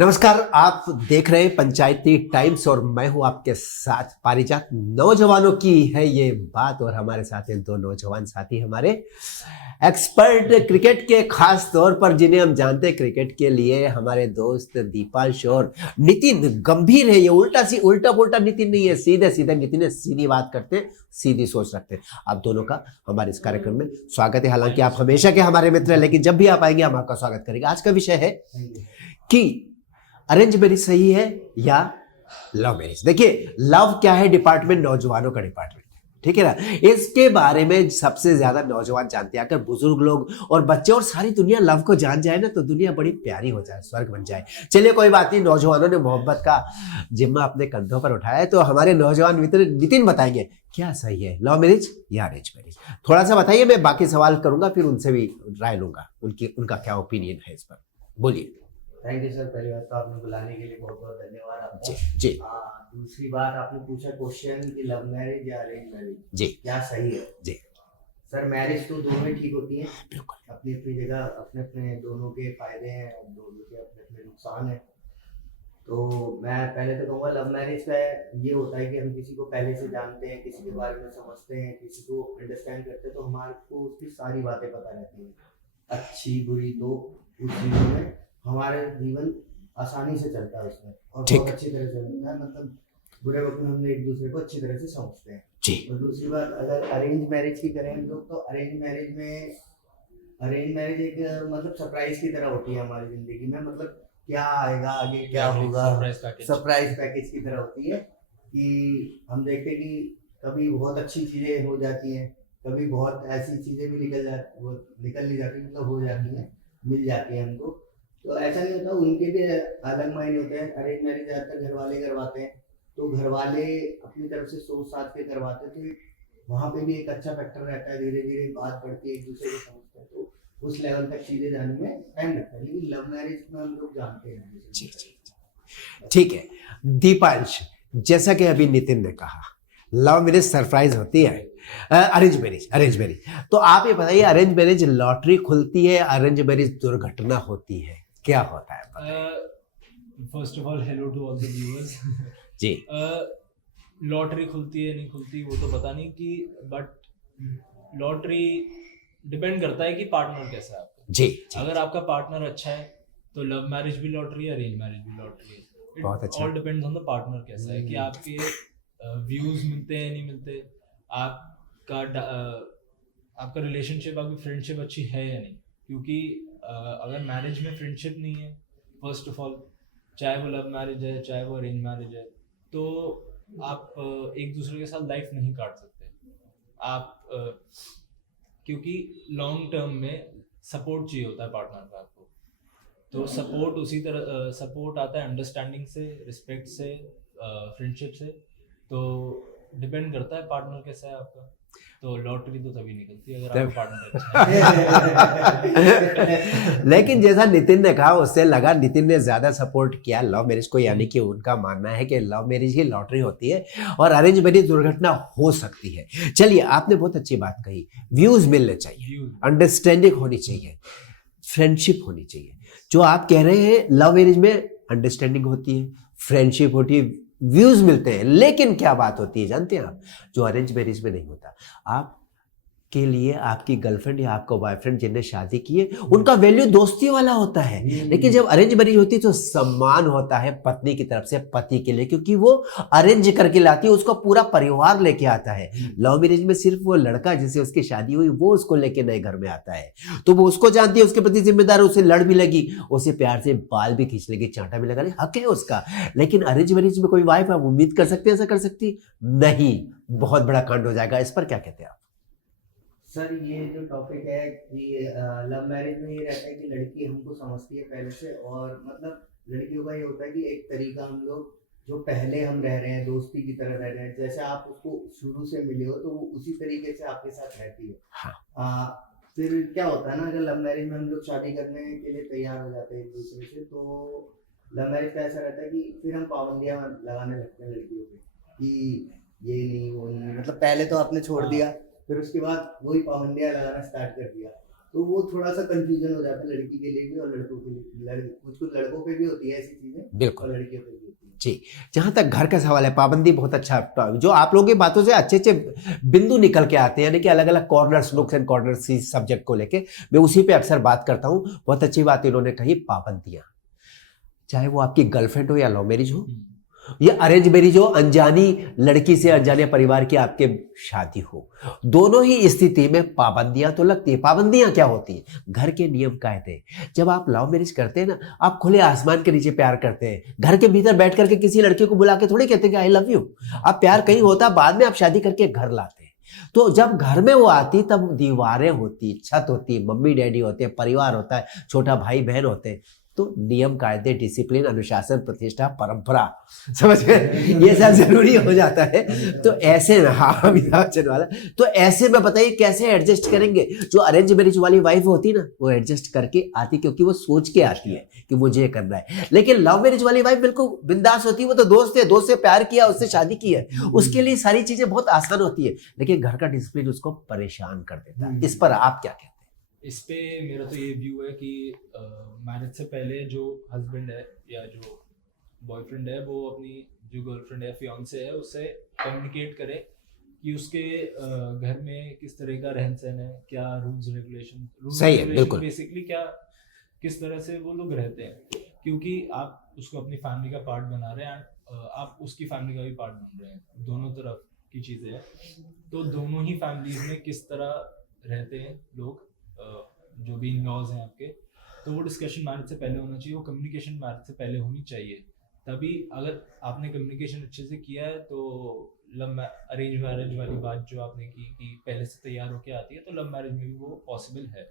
नमस्कार, आप देख रहे हैं पंचायती टाइम्स और मैं हूं आपके साथ पारिजात। नौजवानों की है ये बात और हमारे साथ हैं दो नौजवान साथी, हमारे एक्सपर्ट क्रिकेट के, खास तौर पर जिन्हें हम जानते हैं क्रिकेट के लिए, हमारे दोस्त दीपांश और नितिन गंभीर है। ये उल्टा पुल्टा नितिन नहीं है, सीधे सीधे नितिन है, सीधी बात करते हैं, सीधी सोच रखते हैं। आप दोनों का हमारे इस कार्यक्रम में स्वागत है। हालांकि आप हमेशा के हमारे मित्र हैं, लेकिन जब भी आप आएंगे हम आपका स्वागत करेंगे। आज का विषय है कि अरेंज मैरिज सही है या लव मैरिज। देखिए, लव क्या है? डिपार्टमेंट नौजवानों का डिपार्टमेंट, ठीक है ना। इसके बारे में सबसे ज्यादा नौजवान जानते हैं। अगर बुजुर्ग लोग और बच्चे और सारी दुनिया लव को जान जाए ना, तो दुनिया बड़ी प्यारी हो जाए, स्वर्ग बन जाए। चलिए कोई बात नहीं, नौजवानों ने मोहब्बत का जिम्मा अपने कंधों पर उठाया है, तो हमारे नौजवान मित्र नितिन बताएंगे क्या सही है, लव मैरिज या अरेंज मैरिज। थोड़ा सा बताइए, मैं बाकी सवाल करूंगा, फिर उनसे भी राय लूंगा उनका क्या ओपिनियन है इस पर। बोलिए। Thank you sir. पहली बात तो आपने बुलाने के लिए बहुत बहुत धन्यवाद आपका। जी जी। दूसरी बात, आपने पूछा क्वेश्चन कि लव मैरिज या अरेंज मैरिज जी क्या सही है। जी सर, मैरिज तो दोनों ही ठीक होती है, बिल्कुल। अपनी अपनी जगह, अपने अपने दोनों के फायदे हैं, दोनों के अपने अपने नुकसान है। तो मैं पहले तो कहूँगा लव मैरिज का ये होता है कि हम किसी को पहले से जानते हैं, किसी के बारे में समझते हैं, किसी को अंडरस्टैंड करते हैं, तो हमारे को उसकी सारी बातें पता रहती हैं, अच्छी बुरी। तो उस चीज़ों में हमारे जीवन आसानी से चलता है उसमें, और बहुत अच्छी तरह से चलता है। मतलब बुरे वक्त में हम एक दूसरे को अच्छी तरह से समझते हैं जी। और दूसरी बात, अगर अरेंज मैरिज की करें तो अरेंज मैरिज एक मतलब सरप्राइज की तरह होती है हमारी जिंदगी में। मतलब क्या आएगा आगे, क्या होगा, सरप्राइज पैकेज की तरह होती है। कि हम देखते हैं कि कभी बहुत अच्छी चीजें हो जाती हैं, कभी बहुत ऐसी चीजें भी निकल नहीं जाती, मतलब हो जाती हैं, मिल जाती है हमको। तो ऐसा नहीं होता, उनके भी अलग मायने होते हैं। अरेंज मैरिज ज्यादातर घर वाले करवाते हैं, तो घर वाले अपनी तरफ से सोच साथ के करवाते हैं, तो वहाँ पे भी एक अच्छा फैक्टर रहता है। धीरे धीरे बात बढ़ती है, एक दूसरे को समझते हैं, तो उस लेवल तक चीजें जाने में टाइम लगता है। लेकिन लव मैरिज में हम लोग जानते हैं। जी जी, ठीक है। दीपांश, जैसा कि अभी नितिन ने कहा, लव मैरिज सरप्राइज होती है, अरेंज मैरिज तो आप ये बताइए, अरेंज मैरिज लॉटरी खुलती है, अरेंज मैरिज दुर्घटना होती है, क्या होता है? First of all hello to all the viewers. जी। लॉटरी खुलती है नहीं खुलती वो तो पता नहीं कि, बट लॉटरी डिपेंड करता है कि पार्टनर कैसा है आपका। जी। अगर आपका पार्टनर अच्छा है तो लव मैरिज भी लॉटरी है, अरेंज मैरिज भी लॉटरी है। बहुत अच्छा। All depends on the partner कैसा है, कि आपके व्यूज मिलते हैं नहीं मिलते, आपका रिलेशनशिप, आपकी फ्रेंडशिप अच्छी है या नहीं। क्योंकि अगर मैरिज में फ्रेंडशिप नहीं है, फर्स्ट ऑफ ऑल, चाहे वो लव मैरिज है चाहे वो अरेंज मैरिज है, तो आप एक दूसरे के साथ लाइफ नहीं काट सकते आप, क्योंकि लॉन्ग टर्म में सपोर्ट चाहिए होता है पार्टनर का आपको। तो सपोर्ट उसी तरह सपोर्ट आता है अंडरस्टैंडिंग से, रिस्पेक्ट से, फ्रेंडशिप से। तो डिपेंड करता है पार्टनर कैसा है आपका। तो लॉटरी तो तभी निकलती है अगर आपका पार्टनर अच्छा है। लेकिन जैसा नितिन ने कहा, उससे लगा नितिन ने ज्यादा सपोर्ट किया लव मैरिज को, यानी कि उनका मानना है कि लव मैरिज ही लॉटरी होती है और अरेंज मैरिज दुर्घटना हो सकती है। चलिए, आपने बहुत अच्छी बात कही, व्यूज मिलने चाहिए, अंडरस्टैंडिंग होनी चाहिए, फ्रेंडशिप होनी चाहिए। जो आप कह रहे हैं, लव मैरिज में अंडरस्टैंडिंग होती है, फ्रेंडशिप होती है, व्यूज मिलते हैं, लेकिन क्या बात होती है जानते हैं आप, जो अरेंज मैरिज में नहीं होता। आप के लिए आपकी गर्लफ्रेंड या आपका बॉयफ्रेंड जिन्हें शादी की है, उनका वैल्यू दोस्ती वाला होता है। लेकिन जब अरेंज मैरिज होती है तो सम्मान होता है पत्नी की तरफ से पति के लिए, क्योंकि वो अरेंज करके लाती है, उसका पूरा परिवार लेके आता है। लव मैरिज में सिर्फ वो लड़का जिससे उसकी शादी हुई वो उसको लेके नए घर में आता है, तो वो उसको जानती है, उसके प्रति जिम्मेदार, उसे लड़ भी लगी, उसे प्यार से बाल भी खींच लेगी, चांटा भी लगा ले, हक है उसका। लेकिन अरेंज मैरिज में कोई वाइफ आप उम्मीद कर सकते हैं ऐसा कर सकती नहीं, बहुत बड़ा कांड हो जाएगा। इस पर क्या कहते हैं आप? सर, ये जो टॉपिक है कि लव मैरिज में ये रहता है कि लड़की हमको समझती है पहले से, और मतलब लड़कियों का ये होता है कि एक तरीका, हम लोग जो पहले हम रह रहे हैं दोस्ती की तरह रह रहे हैं, जैसे आप उसको शुरू से मिले हो तो वो उसी तरीके से आपके साथ रहती है। हाँ। फिर क्या होता है ना, अगर लव मैरिज में हम लोग शादी करने के लिए तैयार हो जाते हैं एक दूसरे से, तो लव मैरिज का ऐसा रहता है कि फिर हम पाबंदियां लगाने लगते हैं लड़कियों पे कि ये नहीं वो नहीं। मतलब पहले तो आपने छोड़ दिया, फिर उसके बाद वही पाबंदियां लगाना स्टार्ट कर दिया तो वो थोड़ा सा कंफ्यूजन हो जाता है लड़की के लिए भी और लड़कों के लिए। कुछ कुछ लड़कों पे भी होती है ऐसी चीजें, बिल्कुल। और लड़कियों पे भी होती है। जी, जहां तक घर का सवाल है, पाबंदी बहुत अच्छा, जो आप लोगों की बातों से अच्छे अच्छे बिंदु निकल के आते हैं, यानी कि अलग अलग कॉर्नर्स, नुक्स एंड कॉर्नर्स इस सब्जेक्ट को लेके मैं उसी पे अक्सर बात करता हूं। बहुत अच्छी बात इन्होंने कही, पाबंदियां, चाहे वो आपकी गर्लफ्रेंड हो या लव मैरिज हो, ये अरेंज मैरिज हो, अनजानी लड़की से अनजाने परिवार की आपके शादी हो, दोनों ही स्थिति में पाबंदियां तो लगती है। पाबंदियां क्या होती है? घर के नियम कायदे। जब आप लव मैरिज करते हैं ना, आप खुले आसमान के नीचे प्यार करते हैं, घर के भीतर बैठ करके किसी लड़की को बुला के थोड़ी कहते हैं कि आई लव यू। आप प्यार कहीं होता, बाद में आप शादी करके घर लाते हैं। तो जब घर में वो आती तब दीवारें होती, छत होती, मम्मी डैडी होते हैं, परिवार होता है, छोटा भाई बहन होते हैं। तो नियम कायदे, डिसिप्लिन, अनुशासन, प्रतिष्ठा, परंपरा, समझ गए, ये सब जरूरी हो जाता है। तो ऐसे में, हाँ अमिताभ बच्चन वाला, तो ऐसे में बताइए कैसे एडजस्ट करेंगे? जो अरेंज मैरिज वाली वाइफ होती ना, वो एडजस्ट करके आती, क्योंकि वो सोच के आती है कि मुझे करना है। लेकिन लव मैरिज वाली वाइफ बिल्कुल बिंदास होती है, वो तो दोस्त है, दोस्त से प्यार किया, उससे शादी की है, उसके लिए सारी चीजें बहुत आसान होती है, लेकिन घर का डिसिप्लिन उसको परेशान कर देता है। इस पर आप क्या कहते हैं? इस पे मेरा तो ये व्यू है कि मैरिज से पहले जो हस्बैंड है या जो बॉयफ्रेंड है, वो अपनी जो गर्लफ्रेंड है, फियांसे है, उससे कम्युनिकेट करे कि उसके घर में किस तरह का रहन सहन है, क्या रूल्स रेगुलेशन, सही है, बिल्कुल। बेसिकली क्या, किस तरह से वो लोग रहते हैं, क्योंकि आप उसको अपनी फैमिली का पार्ट बना रहे हैं एंड आप उसकी फैमिली का भी पार्ट बन रहे हैं, दोनों तरफ की चीज़ें हैं। तो दोनों ही फैमिलीज में किस तरह रहते हैं लोग, जो भी इन लॉज हैं आपके, तो वो डिस्कशन मैरिज से पहले होना चाहिए, वो कम्युनिकेशन मैरिज से पहले होनी चाहिए। तभी अगर आपने कम्युनिकेशन अच्छे से किया है तो अरेंज मैरिज वाली बात जो आपने की कि पहले से तैयार होके आती है, तो लव मैरिज में भी वो पॉसिबल है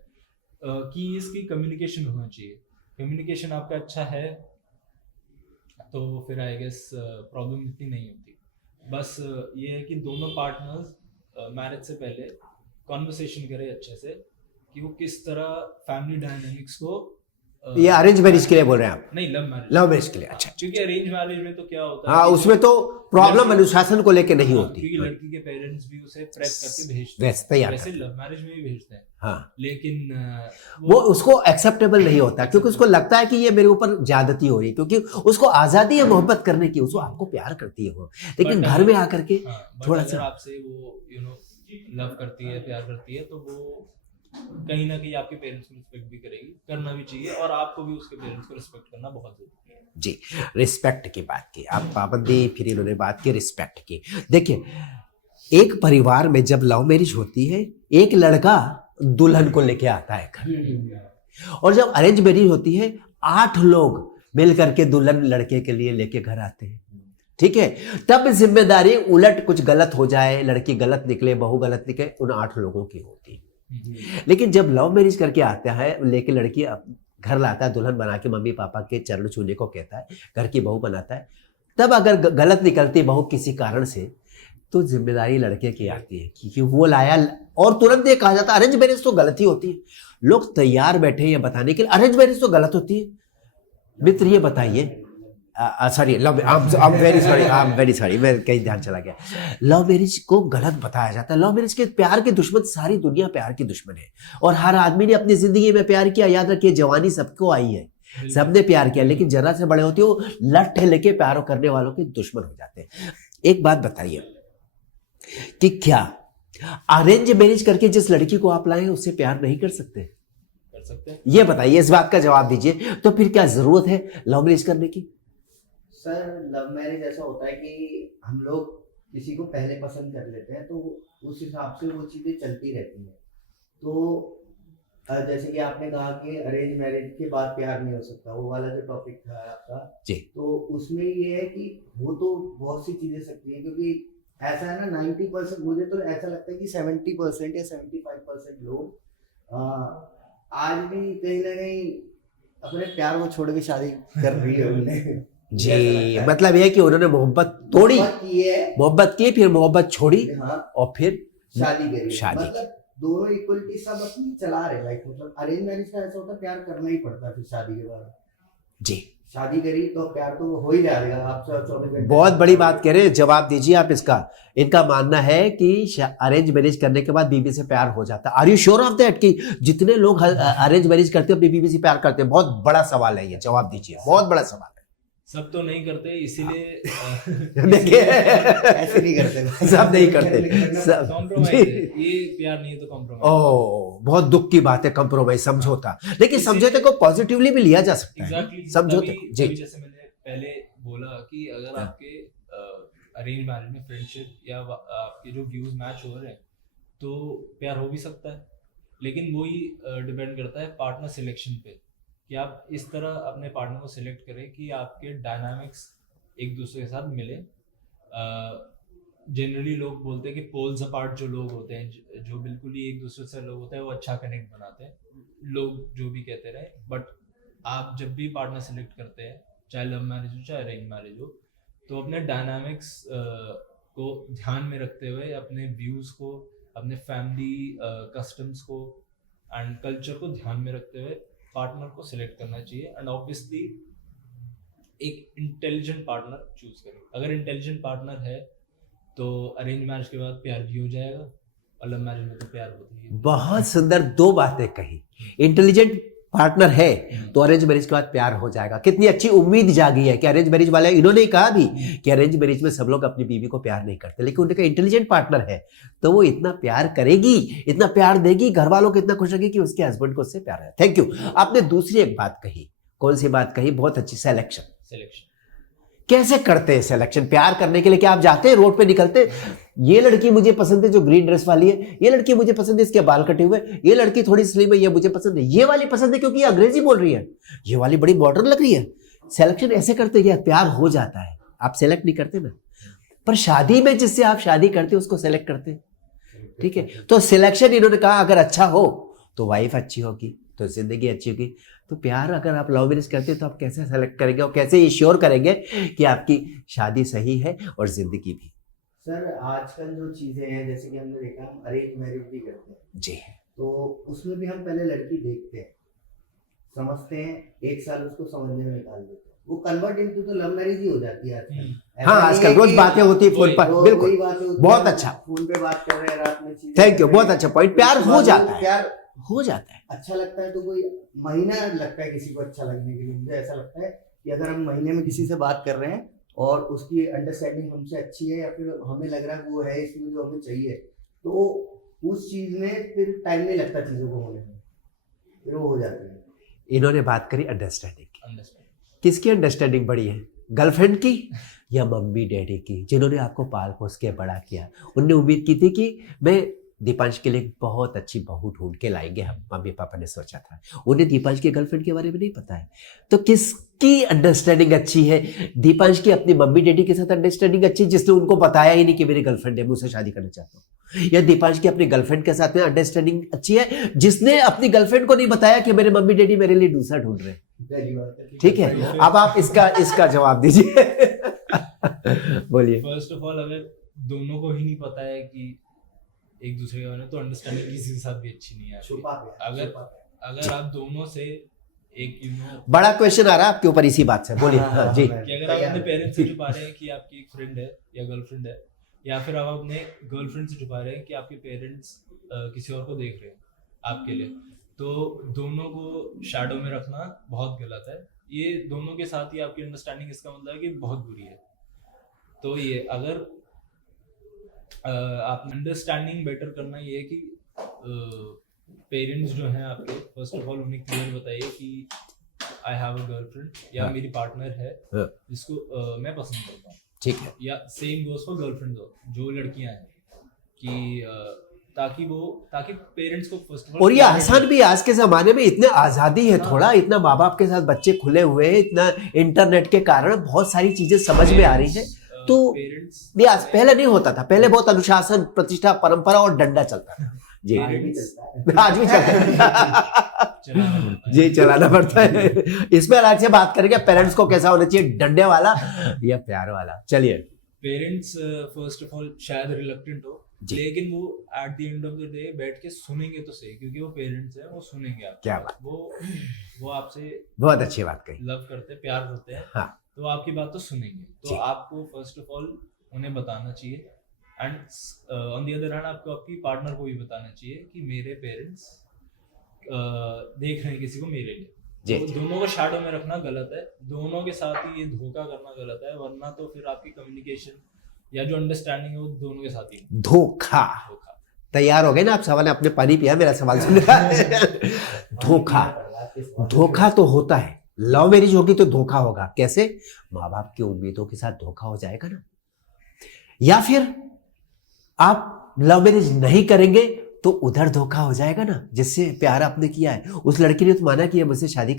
कि इसकी कम्युनिकेशन होना चाहिए। कम्युनिकेशन आपका अच्छा है तो फिर आई गेस प्रॉब्लम इतनी नहीं होती। बस ये है कि दोनों पार्टनर्स मैरिज से पहले कॉन्वर्सेशन करें अच्छे से कि वो किस तरह फैमिली डायनामिक्स को ये अरेंज मैरिज के लिए बोल रहे हैं आप? नहीं, लव मैरिज के लिए, अच्छा। क्योंकि अरेंज मैरिज में तो क्या होता है, हाँ, उसमें तो प्रॉब्लम अनुशासन को लेके नहीं होती, क्योंकि लड़की के पेरेंट्स भी उसे प्रेप करके भेजते हैं, वैसे लव मैरिज में भी भेजते हैं। हाँ, लेकिन वो उसको एक्सेप्टेबल नहीं होता, क्योंकि उसको लगता है कि ये मेरे ऊपर ज्यादती हो रही है, क्योंकि उसको आजादी है मोहब्बत करने की, उसको आपको प्यार करती है वो, लेकिन घर में आकर के थोड़ा सा आपसे वो लव करती है, प्यार करती है, तो वो कहीं ना कहीं आपके पेरेंट्स को रिस्पेक्ट भी करेगी, करना भी चाहिए, और आपको भी उसके पेरेंट्स को रिस्पेक्ट करना बहुत जरूरी है। जी, रिस्पेक्ट की बात की आप, पाबंदी, फिर इन्होंने बात की रिस्पेक्ट की। देखिए, एक परिवार में जब लव मैरिज होती है, एक लड़का दुल्हन को लेके आता है घर, और जब अरेंज मैरिज होती है 8 लोग मिल करके दुल्हन लड़के के लिए लेके घर आते हैं, ठीक है? तब जिम्मेदारी उलट कुछ गलत हो जाए, लड़की गलत निकले, बहू गलत निकले, उन 8 लोगों की होती है। लेकिन जब लव मैरिज करके आता है, लेके लड़की घर लाता है, दुल्हन बना के मम्मी पापा के चरण छूने को कहता है, घर की बहू बनाता है, तब अगर गलत निकलती बहू किसी कारण से, तो जिम्मेदारी लड़के की आती है, क्योंकि वो लाया, और तुरंत ये कहा जाता है अरेंज मैरिज तो गलत ही होती है। लोग तैयार बैठे हैं ये बताने के लिए अरेंज मैरिज तो गलत होती है। मित्र ये बताइए, sorry, I am very sorry, मैं कहीं ध्यान चला गया। लव मैरिज को गलत बताया जाता है। लव मैरिज के प्यार के दुश्मन, सारी दुनिया प्यार की दुश्मन है, और हर आदमी ने अपनी जिंदगी में प्यार किया। याद रखिए, जवानी सबको आई है, सबने प्यार किया, लेकिन जरा से बड़े होते हो लठ लेके प्यार करने वालों के दुश्मन हो जाते हैं। एक बात बताइए कि क्या अरेंज मैरिज करके जिस लड़की को आप लाए उससे प्यार नहीं कर सकते? कर सकते हैं। ये बताइए, इस बात का जवाब दीजिए। तो फिर क्या जरूरत है लव मैरिज करने की? सर, लव मैरिज ऐसा होता है कि हम लोग किसी को पहले पसंद कर लेते हैं, तो उस हिसाब से वो चीज़ें चलती रहती हैं। तो जैसे कि आपने कहा कि अरेंज मैरिज के बाद प्यार नहीं हो सकता, वो वाला जो टॉपिक था आपका जी, तो उसमें ये है कि वो तो बहुत सी चीज़ें सकती हैं, क्योंकि ऐसा है ना, 90%, मुझे तो ऐसा लगता है कि 70% या 75% लोग आज भी कहीं ना कहीं अपने प्यार को छोड़ के शादी कर रही है उन्हें। जी, मतलब यह है कि उन्होंने मोहब्बत तोड़ी, मोहब्बत की, फिर मोहब्बत छोड़ी, हाँ, और फिर शादी करी। शादी मतलब दोनों इक्वलिटी सब अपनी चला रहे लाइफ। मतलब अरेंज मैरिज का ऐसा होता है, प्यार करना ही पड़ता है फिर शादी के बाद। जी, शादी करी तो प्यार तो हो ही जाएगा, आप 24 घंटे। बहुत बड़ी बात कह रहे हैं, जवाब दीजिए आप इसका। इनका मानना है कि अरेंज मैरिज करने के बाद बीवी से प्यार हो जाता है। Are you sure of that कि जितने लोग अरेंज मैरिज करते हैं अपनी बीवी से प्यार करते हैं? बहुत बड़ा सवाल है ये, जवाब दीजिए, बहुत बड़ा सवाल है। सब तो नहीं करते, इसीलिए देखिए ऐसे नहीं करते, सब नहीं करते सब। कॉम्प्रोमाइज है, ये प्यार नहीं है तो कॉम्प्रोमाइज। ओ, बहुत दुख की बात है कॉम्प्रोमाइज, समझौता। लेकिन समझौते को पॉजिटिवली भी लिया जा सकता है। एग्जैक्टली समझौते जी। जैसे मैंने पहले बोला कि अगर आपके अरेंज मैरिज में फ्रेंडशिप या आपके जो व्यूज मैच हो रहे हैं तो प्यार हो भी सकता है, लेकिन वही डिपेंड करता है पार्टनर सिलेक्शन पे कि आप इस तरह अपने पार्टनर को सिलेक्ट करें कि आपके डायनामिक्स एक दूसरे के साथ मिले। जनरली लोग बोलते हैं कि पोल्स अपार्ट जो लोग होते हैं, जो बिल्कुल ही एक दूसरे से लोग होते हैं, वो अच्छा कनेक्ट बनाते हैं, लोग जो भी कहते रहे। बट आप जब भी पार्टनर सेलेक्ट करते हैं, चाहे लव मैरिज हो चाहे अरेंज मैरिज हो, तो अपने डायनामिक्स को ध्यान में रखते हुए, अपने व्यूज़ को, अपने फैमिली कस्टम्स को एंड कल्चर को ध्यान में रखते हुए पार्टनर को सिलेक्ट करना चाहिए। एंड ऑब्वियसली एक इंटेलिजेंट पार्टनर चूज करें। अगर इंटेलिजेंट पार्टनर है तो अरेंज मैरिज के बाद प्यार भी हो जाएगा, और लव मैरिज में तो प्यार होती है। बहुत सुंदर दो बातें कही। इंटेलिजेंट पार्टनर है तो अरेंज मैरिज के बाद प्यार हो जाएगा। कितनी अच्छी उम्मीद जागी है कि अरेंज मैरिज वाले, इन्होंने कहा भी कि अरेंज मैरिज में सब लोग अपनी बीवी को प्यार नहीं करते, लेकिन उनका इंटेलिजेंट पार्टनर है तो वो इतना प्यार करेगी, इतना प्यार देगी, घर वालों को इतना खुश रखेगी कि उसके हस्बैंड को उससे प्यार है। Thank you. आपने दूसरी एक बात कही, कौन सी बात कही? बहुत अच्छी, सिलेक्शन। कैसे करते हैं सिलेक्शन? प्यार करने के लिए क्या आप जाते हैं रोड पे निकलते, ये लड़की मुझे पसंद है जो ग्रीन ड्रेस वाली है, ये लड़की मुझे पसंद है इसके बाल कटे हुए, ये लड़की थोड़ी स्लिम है ये मुझे पसंद है, ये वाली पसंद है क्योंकि ये अंग्रेजी बोल रही है, ये वाली बड़ी मॉडर्न लग रही है। सिलेक्शन ऐसे करते हैं, प्यार हो जाता है। आप सेलेक्ट नहीं करते ना, पर शादी में जिससे आप शादी करते उसको सेलेक्ट करते, ठीक है? तो सिलेक्शन इन्होंने कहा अगर अच्छा हो तो वाइफ अच्छी होगी, तो जिंदगी अच्छी होगी। तो प्यार अगर आप लव मैरिज करते हैं तो आप कैसे सेलेक्ट करेंगे और कैसे इंश्योर करेंगे कि आपकी शादी सही है और जिंदगी भी? सर आजकल जो चीजें हैं, जैसे कि हमने देखा, हम अरेंज मैरिज भी करते हैं जी, तो उसमें भी हम पहले लड़की देखते हैं, समझते हैं, 1 साल उसको समझने में निकाल देते हैं, वो कन्वर्ट इनटू तो लव मैरिज ही हो जाती है आजकल। हाँ, आजकल रोज बातें होती है फोन पर, बिल्कुल, बहुत अच्छा, फोन पे बात कर रहे हैं रात में, थैंक यू, बहुत अच्छा पॉइंट। प्यार हो जाता है, प्यार हो जाता है। अच्छा लगता है तो कोई महीना लगता है किसी को अच्छा लगने के लिए। मुझे ऐसा लगता है कि अगर हम महीने में किसी से बात कर रहे हैं और उसकी अंडरस्टैंडिंग हमसे अच्छी है, या फिर हमें लग रहा है वो है इसमें जो हमें चाहिए, तो उस चीज में फिर टाइम नहीं लगता चीजों को होने में, फिर वो हो जाती है। इन्होंने बात करी अंडरस्टैंडिंग की। किसकी अंडरस्टैंडिंग बड़ी है, गर्लफ्रेंड की या मम्मी डैडी की, जिन्होंने आपको पाल पोस के बड़ा किया? उनने उम्मीद की थी कि मैं दीपांश के लिए बहुत अच्छी बहू ढूंढ के लाएंगे, हम मम्मी पापा ने सोचा था। उन्हें दीपांश की गर्लफ्रेंड के बारे में नहीं पता है। तो किसकी अंडरस्टैंडिंग अच्छी है? दीपांश की अपनी मम्मी डैडी के साथ अंडरस्टैंडिंग अच्छी, जिसने उनको बताया ही नहीं कि मेरी गर्लफ्रेंड है, मैं उससे शादी करना चाहता हूँ, या दीपांश की अपनी गर्लफ्रेंड के साथ में अंडरस्टैंडिंग अच्छी है, जिसने अपनी गर्लफ्रेंड को नहीं बताया कि मेरे मम्मी डैडी मेरे लिए दूसरा ढूंढ रहे हैं? ठीक है, अब आप इसका जवाब दीजिए। बोलिए। फर्स्ट ऑफ ऑल, अगर दोनों को ही नहीं पता है कि एक दूसरे के बारे में, तो अंडरस्टैंडिंग किसी के साथ भी अच्छी नहीं है। अगर आप दोनों से एक बड़ा क्वेश्चन आ रहा है आपके ऊपर इसी बात से, बोलिए। हाँ जी। कि अगर आप अपने पेरेंट्स से छुपा रहे हैं कि आपकी एक फ्रेंड है या गर्लफ्रेंड है, या फिर आप अपने गर्लफ्रेंड से छुपा रहे हैं कि आपके पेरेंट्स किसी और को देख रहे हैं आपके लिए, तो दोनों को शैडो में रखना बहुत गलत है। ये दोनों के साथ ही आपकी अंडरस्टैंडिंग, इसका मतलब है कि बहुत बुरी है। तो ये अगर आप अंडरस्टैंडिंग बेटर करना ये है कि पेरेंट्स जो हैं आपके, फर्स्ट ऑफ ऑल उन्हें क्लियर बताइए कि आई हैव अ गर्लफ्रेंड या मेरी पार्टनर है जिसको मैं पसंद करता हूँ, ठीक है? या सेम गोस फॉर गर्लफ्रेंड जो लड़कियां हैं, कि ताकि पेरेंट्स को फर्स्ट ऑफ ऑल। और ये आसान भी, आज के जमाने में इतने आजादी है, थोड़ा इतना माँ बाप के साथ बच्चे खुले हुए हैं, इतना इंटरनेट के कारण बहुत सारी चीजें समझ में आ रही है। तो पेरेंट्स पहले नहीं होता था, पहले बहुत अनुशासन, प्रतिष्ठा, परंपरा और डंडा चलता था। जी, आज भी चलता है। जी, चलाना पड़ता है। इसमें अलग से बात करेंगे पेरेंट्स को कैसा होना चाहिए, डंडे वाला या प्यार वाला। चलिए। पेरेंट्स फर्स्ट ऑफ ऑल शायद रिलक्टेंट हो जी। लेकिन वो at the end of the day बैठ के सुनेंगे तो सही, क्योंकि वो पेरेंट्स हैं, वो सुनेंगे आप। क्या बात, वो आपसे बहुत अच्छी बात कही। लव करते हैं, प्यार करते हैं, हाँ तो आपकी बात तो सुनेंगे। जी। तो आपको फर्स्ट ऑफ ऑल उन्हें बताना चाहिए, and on the other hand आपको आपकी पार्टनर को भी बताना चाहिए कि मेरे पेरेंट्स देख रहे हैं किसी को मेरे लिए। जी, तो जी। दोनों को शैडो में रखना गलत है, दोनों के साथ ही ये धोखा करना गलत है, वरना तो फिर आपकी कम्युनिकेशन या जो अंडरस्टैंडिंग है वो दोनों के साथ ही धोखा, धोखा। तैयार हो गए ना आप? सवाल है, आपने पानी पिया मेरा सवाल सुन धोखा, धोखा तो होता है। लव मैरिज होगी तो धोखा होगा। कैसे? माँ बाप की उम्मीदों के साथ धोखा हो जाएगा ना। या फिर आप लव मैरिज नहीं करेंगे तो उधर धोखा हो जाएगा ना, जिससे प्यार आपने किया है। उस लड़की ने तो माना कि ये मुझसे शादी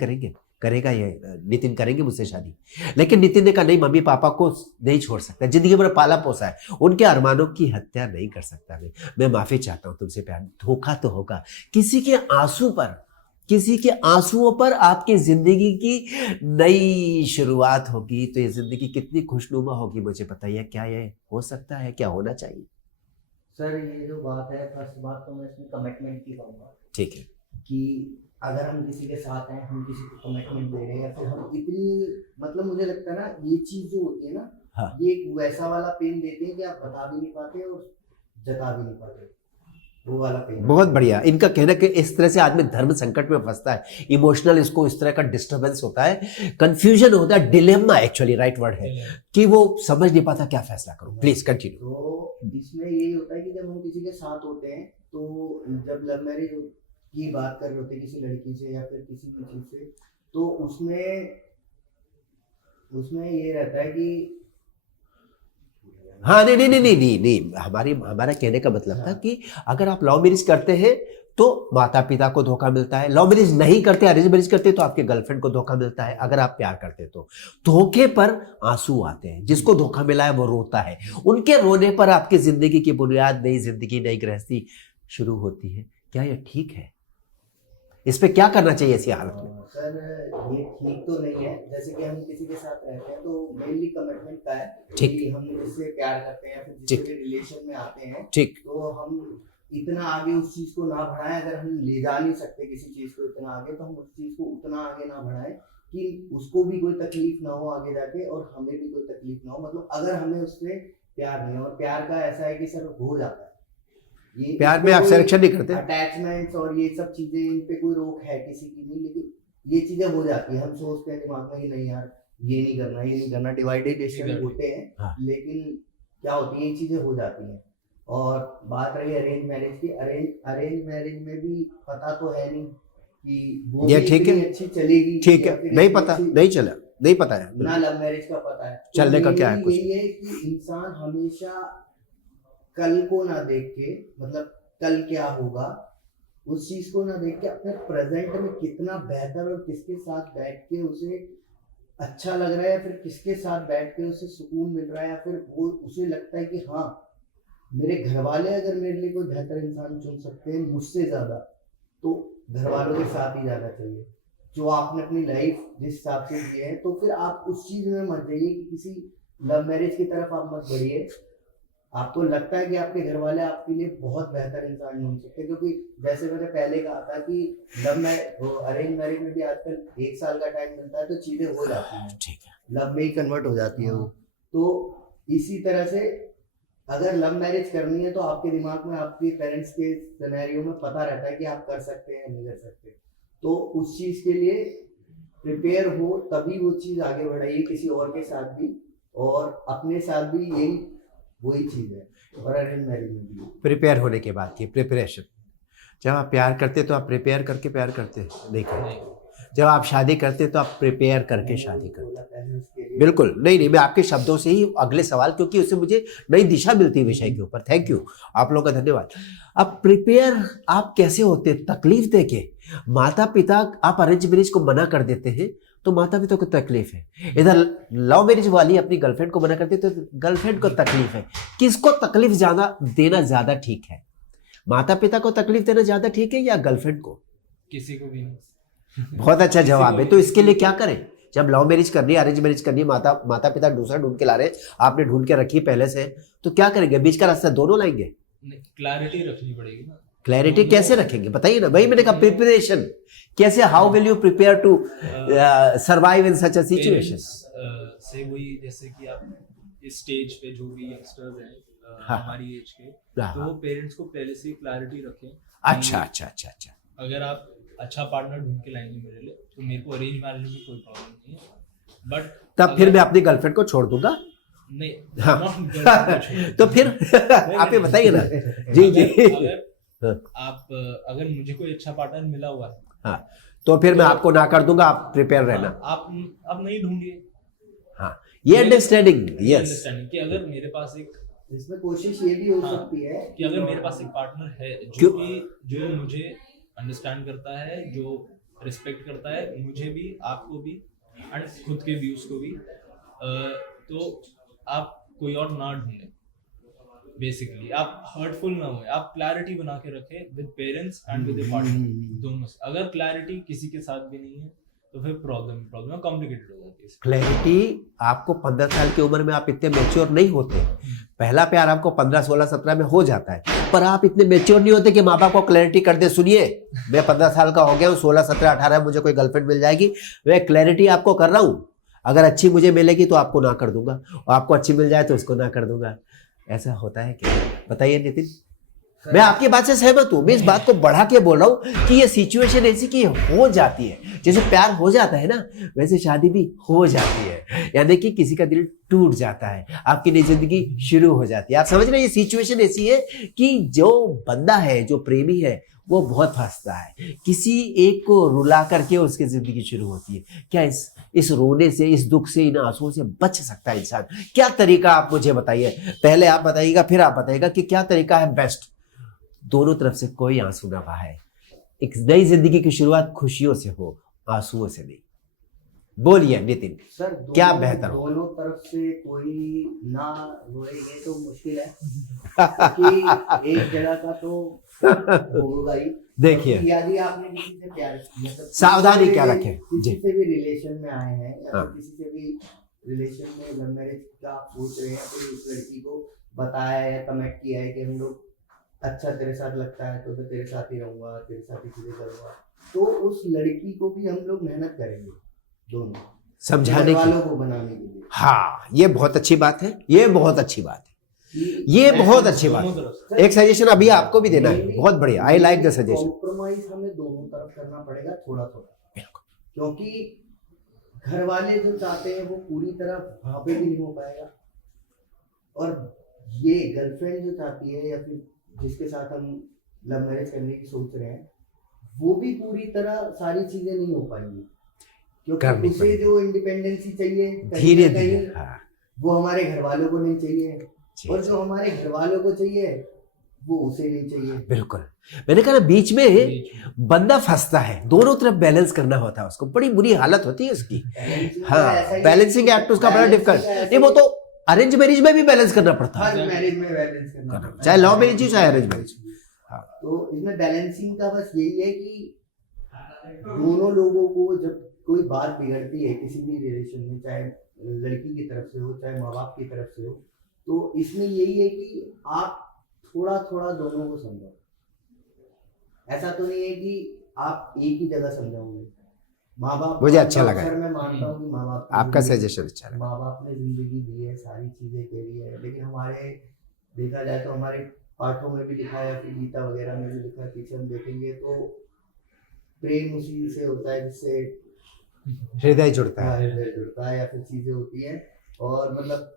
करेगा ये नितिन करेंगे मुझसे शादी, लेकिन नितिन ने कहा नहीं, मम्मी पापा को नहीं छोड़ सकता, जिंदगी भर पाला पोसा है, उनके अरमानों की हत्या नहीं कर सकता मैं माफी चाहता हूं तुमसे प्यार। धोखा तो होगा। किसी के आंसुओं पर आपकी जिंदगी की नई शुरुआत होगी, तो ये जिंदगी कितनी खुशनुमा होगी मुझे बताइए। क्या ये हो सकता है? क्या होना चाहिए? सर ये जो बात है, फर्स्ट बात तो मैं इसमें कमिटमेंट की कहूँगा ठीक है कि अगर हम किसी के साथ हैं, हम किसी को कमिटमेंट दे रहे हैं, या फिर हम इतनी, मतलब मुझे लगता है ना, ये चीज जो होती है ना, हाँ। ये एक वैसा वाला पेन देते हैं कि आप बता भी नहीं पाते और जता भी नहीं पाते, वो वाला पेन। बहुत बढ़िया। इनका कहना कि इस तरह से आदमी धर्म संकट में फंसता है, इमोशनल इसको इस तरह का डिस्टर्बेंस होता है, कंफ्यूजन होता है, डिलेमा एक्चुअली राइट वर्ड है, कि वो समझ नहीं पाता क्या फैसला करूं। Please continue. तो इसमें यही होता है कि जब हम किसी के साथ होते हैं, तो जब लव मैरिज की बात कर रहे होते हैं किसी लड़की से या फिर किसी भी चीज से, तो उसमें ये रहता है कि हाँ नहीं, हमारा कहने का मतलब था कि अगर आप लव मैरिज करते हैं तो माता पिता को धोखा मिलता है, लव मैरिज नहीं करते, अरेंज मैरिज करते तो आपके गर्लफ्रेंड को धोखा मिलता है। अगर आप प्यार करते तो धोखे पर आंसू आते हैं, जिसको धोखा मिला है वो रोता है, उनके रोने पर आपकी जिंदगी की बुनियाद, नई जिंदगी, नई गृहस्थी शुरू होती है। क्या ये ठीक है? इस पे क्या करना चाहिए ऐसी हालत में? सर ये ठीक तो नहीं है। जैसे कि हम किसी के साथ रहते हैं तो मेनली कमिटमेंट का है ठीक। कि हम जिससे प्यार करते हैं या फिर ठीक। जिससे रिलेशन में आते हैं, ठीक। तो हम इतना आगे उस चीज को ना बढ़ाएं। अगर हम ले जा नहीं सकते किसी चीज को इतना आगे, तो हम उस चीज को उतना आगे ना बढ़ाएं कि उसको भी कोई तकलीफ ना हो आगे जाके और हमें भी कोई तकलीफ ना हो। मतलब अगर हमें उससे प्यार नहीं है, और प्यार का ऐसा है कि सर हो जाता है, ये प्यार में आप सिलेक्शन नहीं करते, अटैचमेंट्स और ये सब चीजें, इन पे कोई रोक है किसी की नहीं, लेकिन ये चीजें हो जाती है। हम सोचते हैं दिमाग में कि नहीं यार ये नहीं करना, ये नहीं करना, डिवाइडेड डिसीजन होते हैं। हाँ। लेकिन क्या होती है, ये चीजें हो जाती हैं। और बात रही अरेंज मैरिज की, अरेंज मैरिज में भी पता तो है नहीं कि वो ये भी ठीक है, इतनी अच्छी चलेगी, ठीक या है, फिर नहीं इतनी पता, अच्छी- नहीं चला, नहीं पता है ना लव मैरिज का पता है। चलने का तो क्या है कुछ। यही है कि इंसान हमेशा कल को ना देख के, मतलब कल क्या होगा उस चीज को ना देख के, अपने प्रेजेंट में कितना बेहतर और किसके साथ बैठ के उसे अच्छा लग रहा है, या फिर किसके साथ बैठ के उसे सुकून मिल रहा है, या फिर वो उसे लगता है कि हाँ मेरे घर वाले अगर मेरे लिए कोई बेहतर इंसान चुन सकते हैं मुझसे ज्यादा, तो घर वालों के साथ ही जाना चाहिए। जो आपने अपनी लाइफ जिस हिसाब से जी है, तो फिर आप उस चीज में मत जाइए कि किसी लव मैरिज की तरफ आप मत बढ़िए। आपको लगता है कि आपके घर वाले आपके लिए बहुत बेहतर इंसान ढूंढ सकते हैं, क्योंकि जैसे मैंने पहले कहा था कि अरेंज मैरिज में भी आजकल 1 साल का टाइम मिलता है तो चीजें हो जाती हैं, ठीक है, लव में ही कन्वर्ट हो जाती है वो। तो इसी तरह से अगर लव मैरिज करनी है तो आपके दिमाग में आपके पेरेंट्स के सिनेरियो में पता रहता है कि आप कर सकते हैं नहीं कर सकते, तो उस चीज के लिए प्रिपेयर हो, तभी वो चीज आगे बढ़ाइए किसी और के साथ भी, और अपने साथ भी यही वही चीज है। और अरेंज मैरिज में भी प्रिपेयर होने के बाद की प्रिपरेशन। जब आप प्यार करते तो आप प्रिपेयर करके प्यार करते नहीं करते, जब आप शादी करते तो आप प्रिपेयर करके शादी करते। बिल्कुल नहीं, मैं आपके शब्दों से ही अगले सवाल, क्योंकि उससे मुझे नई दिशा मिलती है विषय के ऊपर। थैंक यू, आप लोगों का धन्यवाद। अब प्रिपेयर आप कैसे होते? तकलीफ देके। माता पिता, आप अरेंज मैरिज को मना कर देते हैं तो माता पिता को तकलीफ है, इधर लव मैरिज वाली अपनी गर्लफ्रेंड को मना करते तो गर्लफ्रेंड को तकलीफ है। किसको तकलीफ ज्यादा देना ज्यादा ठीक है? माता पिता को तकलीफ देना ज्यादा ठीक है या गर्लफ्रेंड को? किसी को भी नहीं। बहुत अच्छा जवाब है। तो इसके लिए क्या करें? जब लव मैरिज करनी है, अरेंज मैरिज करनी है, माता पिता दूसरा ढूंढ के ला रहे हैं, आपने ढूंढ के रखी पहले से, तो क्या करेंगे? बीच का रास्ता दोनों लाएंगे? क्लैरिटी रखनी पड़ेगी ना। क्लैरिटी कैसे रखेंगे बताइए ना, वही मैंने कहा प्रिपरेशन कैसे, how will you prepare to survive in such a situation. से वही जैसे कि आप इस स्टेज पे जो भी यंगस्टर्स हैं हाँ। हमारी एज के, हाँ। तो पेरेंट्स को पहले से क्लैरिटी रखें। अच्छा कि अच्छा अच्छा अच्छा। अगर आप अच्छा पार्टनर ढूंढ के लाएंगे मेरे लिए, तो मेरे को अरेंज मैरिज में कोई प्रॉब्लम नहीं है, बट तब फिर मैं अपनी गर्लफ्रेंड को छोड़ दूंगा। नहीं, हाँ। not girlfriend को छोड़। तो फिर आप ही बताइए ना। जी जी। अगर आप अगर मुझे कोई अच्छा पार्टनर मिला हुआ है, हाँ, तो फिर मैं आपको ना कर दूंगा, आप प्रिपेयर रहना। आप नहीं ढूंढिए। हाँ, ये अंडरस्टैंडिंग, यस। अंडरस्टैंडिंग कि अगर मेरे पास एक, इसमें कोशिश ये भी हो हाँ, सकती है कि अगर मेरे पास एक पार्टनर है क्यों? जो मुझे अंडरस्टैंड करता है, जो रिस्पेक्ट करता है, मुझे भी, आपको भी, एंड खुद के व्यूज को भी, तो आप कोई और ना ढूंढें। बेसिकली आप हर्टफुल ना हो, आप क्लैरिटी बना के रखें with parents and with partner दोनों से। अगर क्लैरिटी किसी के साथ भी नहीं है तो फिर प्रॉब्लम कॉम्प्लिकेटेड हो जाती है। क्लैरिटी आपको 15 साल की उम्र में आप इतने मैच्योर नहीं होते, पहला प्यार आपको 15, 16, 17 में हो जाता है, पर आप इतने मैच्योर नहीं होते कि माँ बाप को क्लैरिटी कर दे, सुनिए मैं 15 साल का हो गया हूँ, 16, 17, 18 मुझे कोई गर्लफ्रेंड मिल जाएगी, मैं क्लैरिटी आपको कर रहा हूँ, अगर अच्छी मुझे मिलेगी तो आपको ना कर दूंगा, और आपको अच्छी मिल जाए तो उसको ना कर दूंगा। ऐसा होता है क्या? बताइए नितिन। मैं आपकी बात से सहमत हूं, मैं इस बात को बढ़ा के बोल रहा हूं कि ये सिचुएशन ऐसी कि हो जाती है, जैसे प्यार हो जाता है ना, वैसे शादी भी हो जाती है, यानी कि किसी का दिल टूट जाता है, आपकी नई जिंदगी शुरू हो जाती है। आप समझ रहे हैं, ये सिचुएशन ऐसी है कि जो बंदा है, जो प्रेमी है, वो बहुत फंसता है, किसी एक को रुला करके उसकी जिंदगी शुरू होती है। क्या इस रोने से, इस दुख से, इन आंसुओं से बच सकता है इंसान? क्या तरीका, आप मुझे बताइए, पहले आप बताइएगा फिर आप बताइएगा कि क्या तरीका है बेस्ट, दोनों तरफ से कोई आंसू ना बहाए, एक नई जिंदगी की शुरुआत खुशियों से हो, आंसुओं से नहीं। बोलिए नितिन, सर क्या बेहतर हो? दोनों तरफ से कोई ना रोएंगे तो मुश्किल है, क्योंकि एक जगह का तो होगा ही। देखिए, यदि आपने किसी से प्यार किया, तो सावधानी क्या रखें किसी जी। से भी रिलेशन में आए हैं या हाँ। फिर किसी से भी रिलेशन में लव मैरिज का आप सोच रहे हैं, फिर उस लड़की को बताया है या कमेंट किया है कि हम लोग अच्छा तेरे साथ लगता है तो तेरे साथ ही रहूंगा, तेरे साथ ही चीजें करूंगा, तो उस लड़की को भी हम लोग मेहनत करेंगे दोनों समझाने वालों की। को बनाने के लिए। हाँ, ये बहुत अच्छी बात है, ये बहुत अच्छी बात है, ये बहुत अच्छी बात है। एक सजेशन अभी आपको भी देना है, बहुत बढ़िया, I like the suggestion. Compromise हमें दोनों तरफ करना पड़ेगा, थोड़ा थोड़ा, क्योंकि घर वाले जो चाहते हैं वो पूरी तरह वहां पे भी नहीं हो पाएगा, और ये गर्लफ्रेंड जो चाहती है या फिर जिसके साथ हम लव मैरिज करने की सोच रहे हैं, वो भी पूरी तरह सारी चीजें नहीं हो पाएंगी, क्योंकि उसे जो इंडिपेंडेंसी चाहिए धीरे धीरे, हाँ, वो हमारे घर वालों को नहीं चाहिए, और जो हमारे घर वालों को चाहिए वो उसे नहीं चाहिए। बिल्कुल, मैंने कहा ना, बीच में बंदा फंसता है, दोनों तरफ बैलेंस करना होता है उसको, बड़ी बुरी हालत होती है उसकी। हाँ, बैलेंसिंग एक्ट उसका बड़ा डिफिकल्ट नहीं, वो तो अरेंज मैरिज में भी बैलेंस करना पड़ता है, हर मैरिज में बैलेंस करना पड़ता है, चाहे लव मैरिज हो चाहे अरेंज मैरिज। हाँ, तो इसमें बैलेंसिंग का बस यही है कि दोनों लोगों को जब कोई बात बिगड़ती है किसी भी रिलेशन में, चाहे लड़की की तरफ से हो चाहे माँ बाप की तरफ से हो, तो इसमें यही है कि आप थोड़ा थोड़ा दोनों को समझो। ऐसा तो नहीं है कि आप एक ही जगह समझाओगे। माँ बाप, मुझे अच्छा लगा, मैं मानता हूँ कि माँ बाप, आपका सजेशन अच्छा लगा। माँ बाप ने जिंदगी दी है, सारी चीजें करी है, लेकिन हमारे देखा जाए तो हमारे पाठों में भी लिखा है, फिर गीता वगैरह में भी लिखा है, पीछे हम देखेंगे तो प्रेम उसी से होता है जिससे हृदय जुड़ता है, हृदय जुड़ता है, या फिर चीजें होती हैं, और मतलब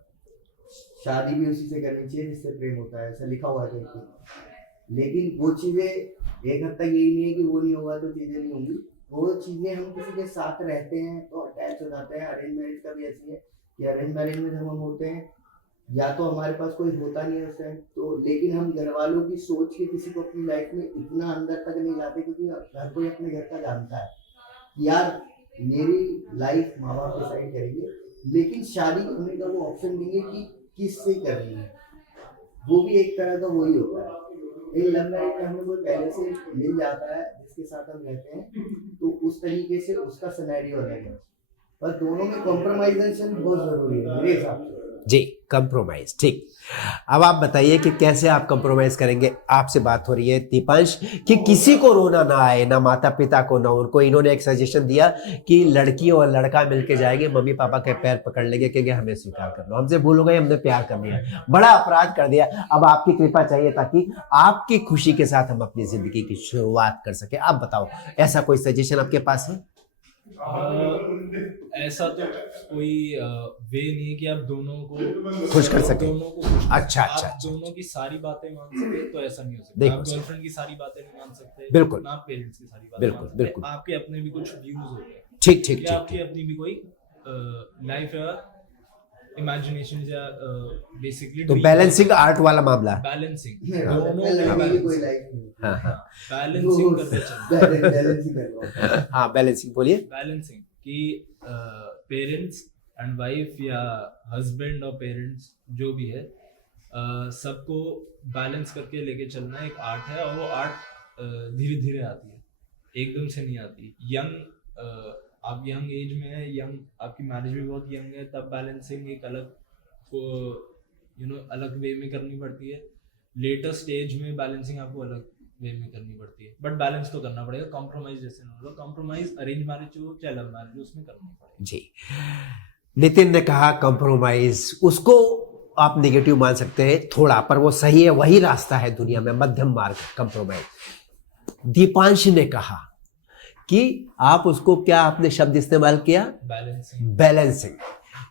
शादी भी उसी से करनी चाहिए जिससे प्रेम होता है, ऐसा लिखा हुआ है कहीं। लेकिन वो चीजें एक हद तक यही नहीं है कि वो नहीं होगा तो चीजें नहीं होंगी, वो चीजें हम किसी के साथ रहते हैं तो अटैच हो जाते हैं। अरेंज मैरिज का भी ऐसी है कि अरेंज मैरिज में जब हम होते हैं, या तो हमारे पास कोई होता नहीं है उस टाइम तो, लेकिन हम घर वालों की सोच के किसी को अपनी लाइफ में इतना अंदर तक नहीं लाते, क्योंकि हर कोई अपने घर का जानता है यार मेरी लाइफ माँ बाप डिसाइड करेंगे, लेकिन शादी होने का वो ऑप्शन देंगे कि किससे करनी है, वो भी एक तरह का वही होता है। एक लव मैरिज में हमें कोई पहले से मिल जाता है जिसके साथ हम रहते हैं, तो उस तरीके से उसका सिनेरियो अलग है, पर दोनों में कॉम्प्रोमाइजेशन बहुत जरूरी है मेरे हिसाब से। जी। कंप्रोमाइज, ठीक। अब आप बताइए कि कैसे आप कंप्रोमाइज करेंगे। आपसे बात हो रही है दीपांश कि किसी को रोना ना आए, ना माता पिता को ना उनको। इन्होंने एक सजेशन दिया कि लड़की और लड़का मिलके जाएंगे, मम्मी पापा के पैर पकड़ लेंगे कि हमें स्वीकार कर लो, हमसे भूल हो गई, हमने प्यार कर लिया, बड़ा अपराध कर दिया। अब आपकी कृपा चाहिए ताकि आपकी खुशी के साथ हम अपनी जिंदगी की शुरुआत कर सके। आप बताओ, ऐसा कोई सजेशन आपके पास है? ऐसा तो कोई वे नहीं है कि आप दोनों को खुश कर सके। दोनों को खुश अच्छा, आप अच्छा, अच्छा। दोनों की सारी बातें मान सके तो ऐसा नहीं हो सकता। देखो आप सर। गर्लफ्रेंड की सारी बातें नहीं मान सकते, बिल्कुल। ना आप पेरेंट्स की सारी बातें बिल्कुल, मान सकते। बिल्कुल। आपके अपने भी कुछ व्यूज होते हैं, ठीक ठीक कि ठीक आपकी अपनी भी कोई लाइफ या इमेजिनेशन या बेसिकली तो बैलेंसिंग आर्ट वाला मामला। बैलेंसिंग लड़की की कोई लाइफ नहीं हाँ हाँ बैलेंसिंग करके चलना। बैलेंस ही कर रहा हूँ। हाँ, बैलेंसिंग बोलिए। बैलेंसिंग कि पेरेंट्स एंड वाइफ या हस्बैंड और पेरेंट्स जो भी है सबको बैलेंस करके लेके चलना एक आर्ट है, और वो आर्ट धीरे धीरे आती है, एकदम से नहीं आती। यंग आप यंग एज में है, यंग आपकी मैरिज भी बहुत यंग है, तब बैलेंसिंग एक अलग अलग वे में करनी पड़ती है। लेटर स्टेज में बैलेंसिंग आपको अलग वे में करनी पड़ती है, बट बैलेंस तो करना पड़ेगा। कॉम्प्रोमाइज जैसे ना हो, कॉम्प्रोमाइज अरेंज मैरिज हो चाहे लव मैरिज हो, उसमें करना पड़ेगा। जी, नितिन ने कहा कंप्रोमाइज, उसको आप नेगेटिव मान सकते हैं थोड़ा, पर वो सही है, वही रास्ता है दुनिया में, मध्यम मार्ग, कंप्रोमाइज। दीपांश ने कहा कि आप उसको, क्या आपने शब्द इस्तेमाल किया? बैलेंसिंग। बैलेंसिंग।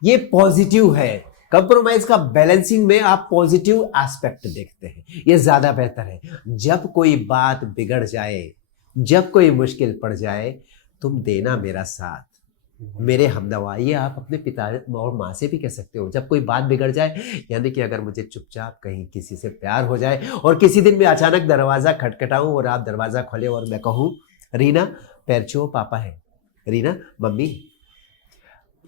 ये पॉजिटिव है। कंप्रोमाइज का बैलेंसिंग में आप पॉजिटिव एस्पेक्ट देखते हैं, ये ज्यादा बेहतर है। जब कोई बात बिगड़ जाए, जब कोई मुश्किल पड़ जाए, तुम देना मेरा साथ, मेरे हमदवा। ये आप अपने पिता और माँ से भी कह सकते हो। जब कोई बात बिगड़ जाए, यानी कि अगर मुझे चुपचाप कहीं किसी से प्यार हो जाए और किसी दिन मैं अचानक दरवाजा खटखटाऊं और आप दरवाजा खोले और मैं कहूं, रीना पैर छुओ, पापा है, रीना मम्मी,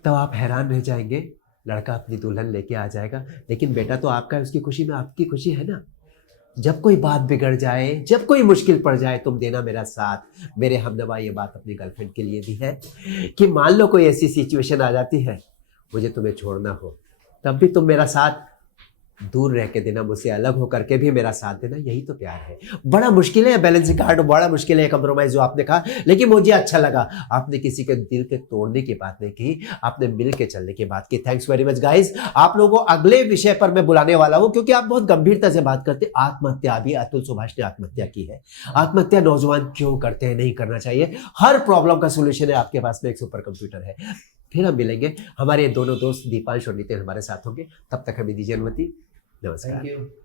तो आप हैरान रह जाएंगे। लड़का अपनी दुल्हन लेके आ जाएगा, लेकिन बेटा तो आपका है, उसकी खुशी में आपकी खुशी है ना। जब कोई बात बिगड़ जाए, जब कोई मुश्किल पड़ जाए, तुम देना मेरा साथ, मेरे हमदवा। ये बात अपनी गर्लफ्रेंड के लिए भी है कि मान लो कोई ऐसी सिचुएशन आ जाती है, मुझे तुम्हें छोड़ना हो, तब भी तुम मेरा साथ, दूर रह के देना, मुझसे अलग होकर के भी मेरा साथ देना, यही तो प्यार है। बड़ा मुश्किल है बैलेंसिंग कार्ड, बड़ा मुश्किल है कंप्रोमाइज जो आपने कहा, लेकिन मुझे अच्छा लगा। आपने किसी के दिल के तोड़ने की बात नहीं की, आपने मिल के चलने की बात की। Thanks very much guys. आप लोगों को अगले विषय पर मैं बुलाने वाला हूं, क्योंकि आप बहुत गंभीरता से बात करते। आत्महत्या, अभी अतुल सुभाष ने आत्महत्या की है। आत्महत्या नौजवान क्यों करते हैं? नहीं करना चाहिए। हर प्रॉब्लम का सोल्यूशन है आपके पास में, एक सुपर कंप्यूटर है। फिर हम मिलेंगे, हमारे दोनों दोस्त दीपांश और नितिन हमारे साथ होंगे। तब तक हमें दीजिए अनुमति। नमस्कार। Thank you.